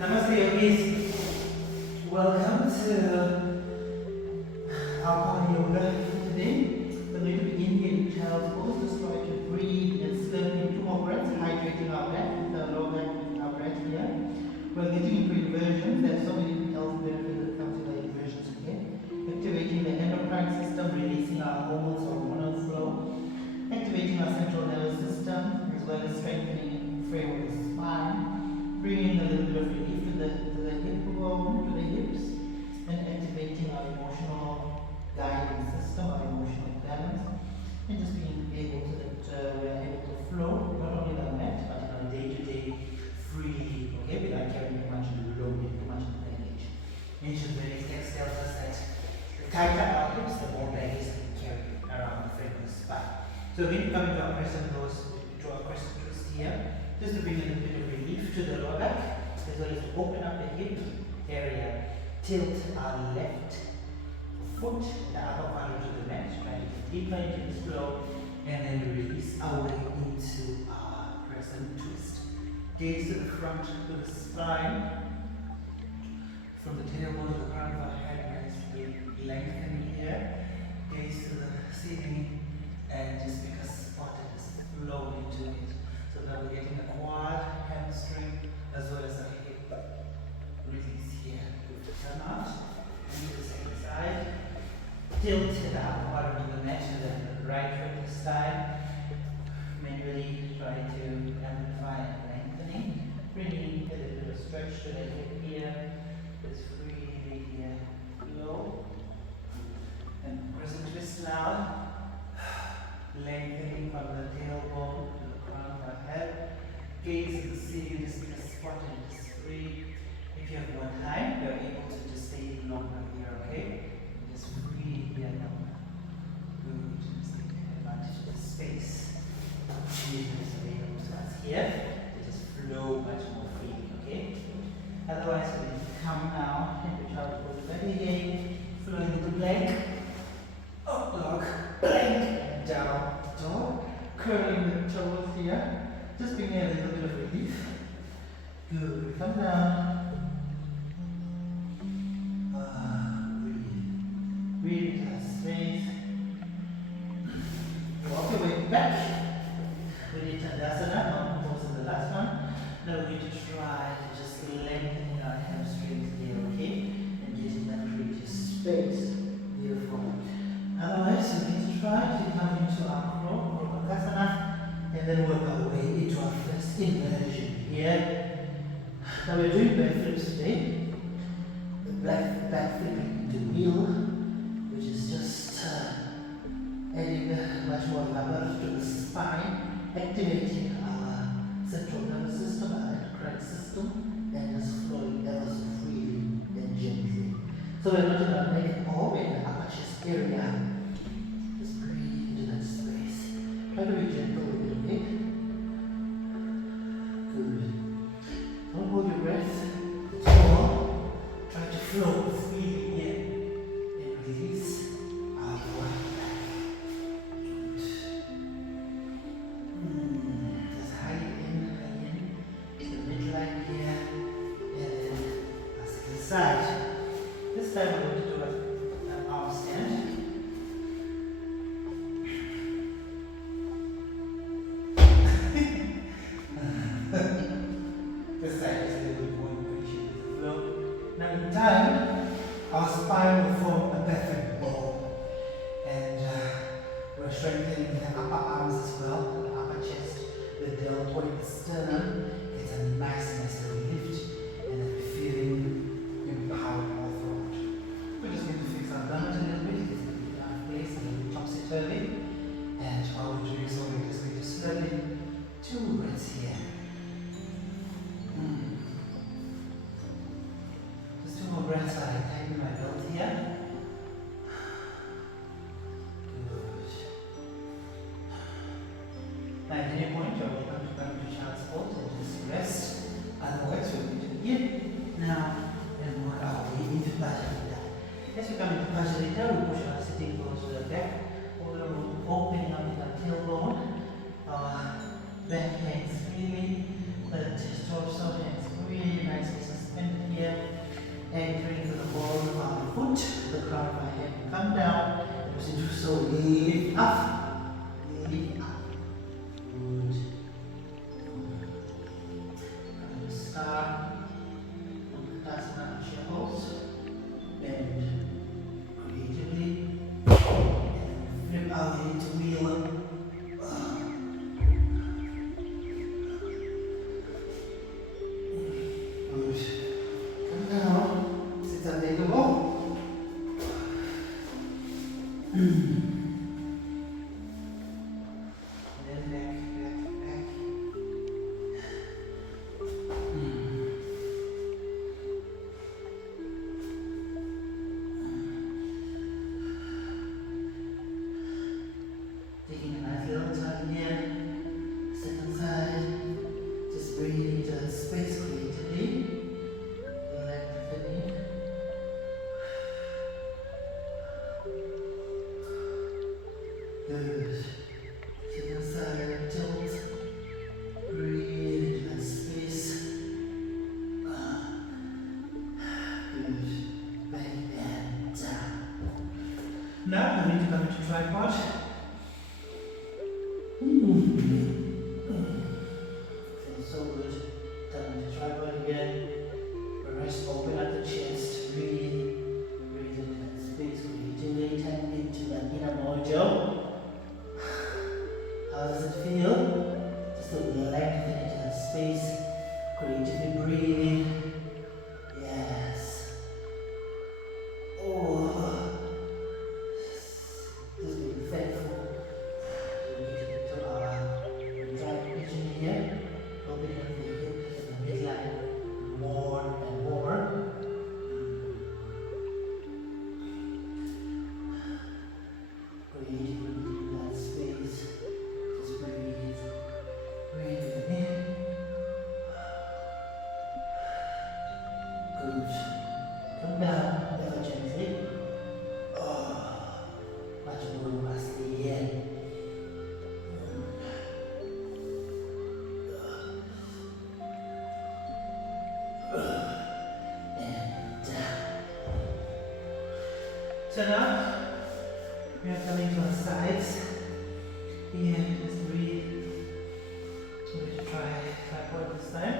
Namaste yogis. Welcome to our body yoga today. We're going to begin here in child's pose. Just try to breathe and slowly 2 more breaths, hydrating our breath with the lower back with our breath here. We're getting into inversions. There's so many health benefits that comes with the inversions here. Activating the endocrine system, releasing our hormones, hormonal flow, activating our central nervous system, as well as strengthening the frame of the spine. Bringing a little bit of relief to the hip bone, to the hips, and activating our emotional guiding system, our emotional balance, and just being able to that we're able to flow not only in our mat but in our day-to-day freely, okay, without carrying too much load and too much baggage. Ancient Vedic text tells us that the tighter our hips, the more baggage we carry around the frame of the spine. So we're going to come into our crescent twist here. Just to bring a little bit of relief to the lower back, as well as to open up the hip area, tilt our left foot, the upper part to the mat, trying to get deeper into this flow, and then release our way into our crescent twist. Gaze to the front, to the spine, from the tailbone to the crown of our head, nicely lengthening here. Gaze to the ceiling, and just make a spot and just flow into it. So now we're getting a quad, hamstring, as well as a hip release here. Turn out, and to the second side. Tilt the upper part of the mat to the right foot this side. Manually try to amplify and lengthening. Bringing a little bit of stretch to the hip here. Just freely here. Low. And crescent twist now. Lengthening from the tailbone. Head, gaze at the ceiling, just make a spot and just free. If you have more time, you're able to just stay longer here, okay? Just free here longer. Good. Just take advantage of the space. Jesus available to us here. To just flow much more freely, okay? Otherwise, we need to come now into child pose ready again. Flowing into plank. Up dog. Plank. Down dog. Curling the toes here. Just bring in a little bit of relief. Good. Come down. Breathe. Breathe into the space. Walk your way back. We did Tadasana, mountain pose in the last one. Now we're going to try to just lengthen our hamstrings here, okay? And getting that creative space. Beautiful. Otherwise, we're going to try to come into our crow, Bakasana. And then work our way into our first inversion here. Now we're doing back flips today. The back flipping into wheel, which is just adding much more lever to the spine, activating our central nervous system, our endocrine system, and just flowing ever so freely and gently. So we're not in our neck at all, we're in the upper chest area. Just breathe into that space. Try to be gentle with it, okay? Good. Don't hold your breath. It's more. Try to flow freely here and release our lower back. Good. Just high in to the midline here, and then pass it inside. This time we're going to do an arm stand. This side is a little bit more appreciated with the flow. Now in time, our spine will form a perfect ball. And we're strengthening the upper arms as well, the upper chest, the deltoid, the sternum. It's a nice lift, and then we're feeling empowered all throughout. We're just going to fix our stomach a little bit, it's a bit out of place, a little bit topsy-turvy. And while we're doing so, we're just going to slowly 2 breaths here. Just 2 more breaths while I tighten my belt here. Good. Now at any point you're welcome to come to child's pose and just rest. Otherwise we're going to begin now and work our way into Prasarita. As we come into Prasarita, we push our sitting bones to the back, opening up with our tailbone. Our back hangs freely, the torso hangs really nicely suspended. stand up. We are coming to our sides. Here, just breathe. I'm going to try tripod this time.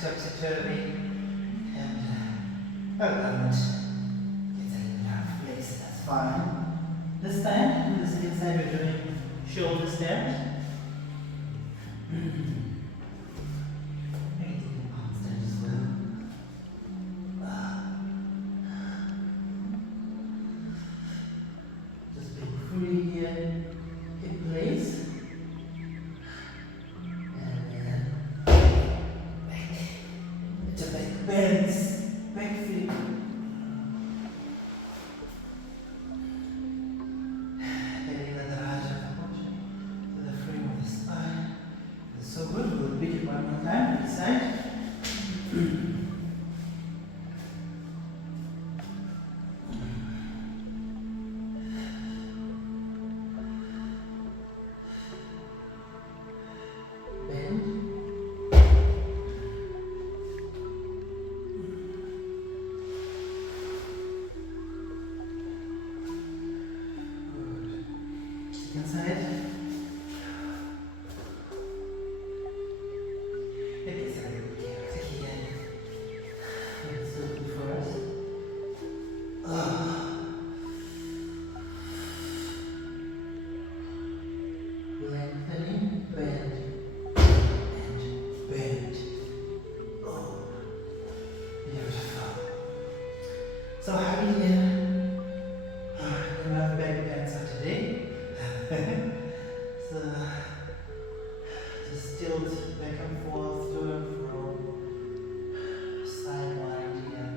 Topsy-turvy and alignment gets a little out of place, that's fine. This stand, this inside we're doing shoulder stand. Maybe do arm stand as well. Just being free here in place. Backbends, back flip. Heading the right of the body to the frame of the spine. That's so good. We'll repeat it one more time. This side. Inside. It gets a little chaotic here. It's so good for us. Lengthening, bend, and bend. Oh, beautiful. So happy here. We have backbends for today. So just tilt back and forth, to and fro, side wind here,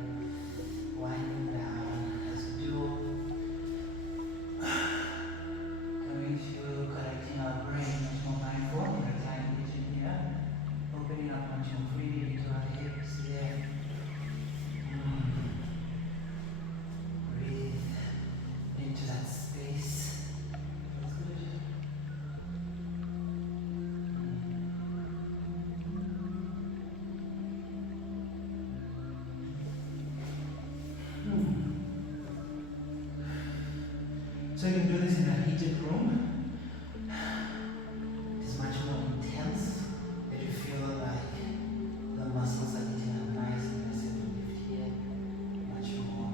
winding down as we do. Going to connecting our brain much more mindful in the tiny region here, opening up much more freely into our hips here. Breathe into that space. So you can do this in a heated room. It's much more intense. That you feel like the muscles are getting up nice and lift here. Much more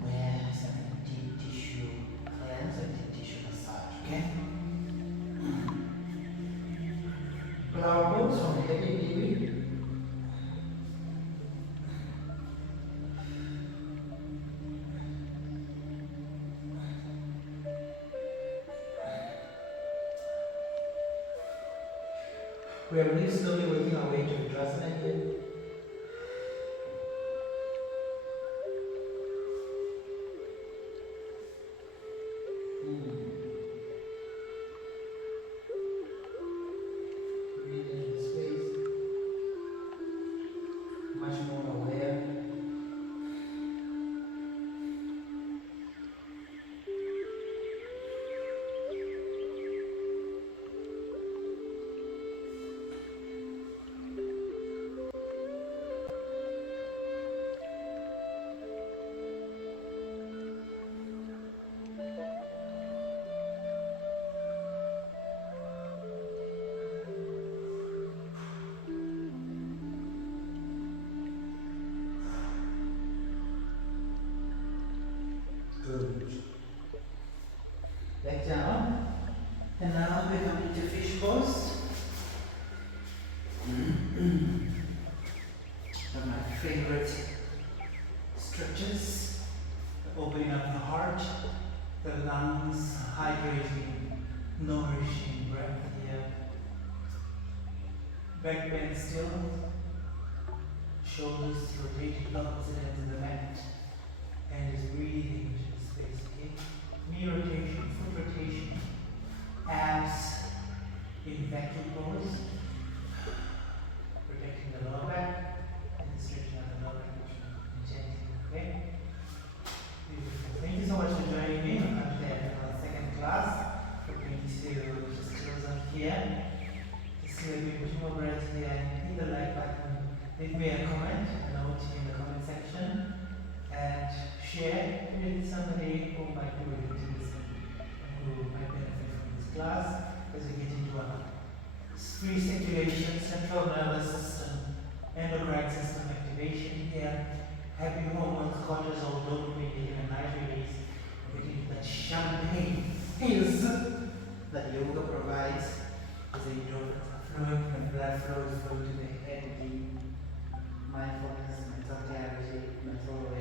aware. It's like a deep tissue cleanse, a deep tissue massage. Okay? Flower pose from heavy baby. We are really slowly working our way to Prasarita here. Breathe into the space. Much more aware. Good. Back down. And now we come into fish pose. One of my favorite stretches. Opening up the heart, the lungs, hydrating, nourishing breath here. Back bend still. Shoulders rotated opposite ends of the mat. And is breathing into the space. knee rotation, foot rotation, abs in vacuum pose, protecting the lower back and stretching out the lower back gently. Okay? Beautiful. Thank you so much for joining me on our second class. We're going to just close up here. Just we're doing 2 more breaths here. Hit the like button, leave me a comment, a note in the comment section, and share with somebody who might be willing to listen, who might benefit from this class as we get into our free circulation, central nervous system, endocrine system activation here. Happy hormones, cortisol, dopamine, human night release, getting that champagne pills that yoga provides as the endorphins are flowing and blood flows to the head, the mindfulness, mental clarity, mental awareness.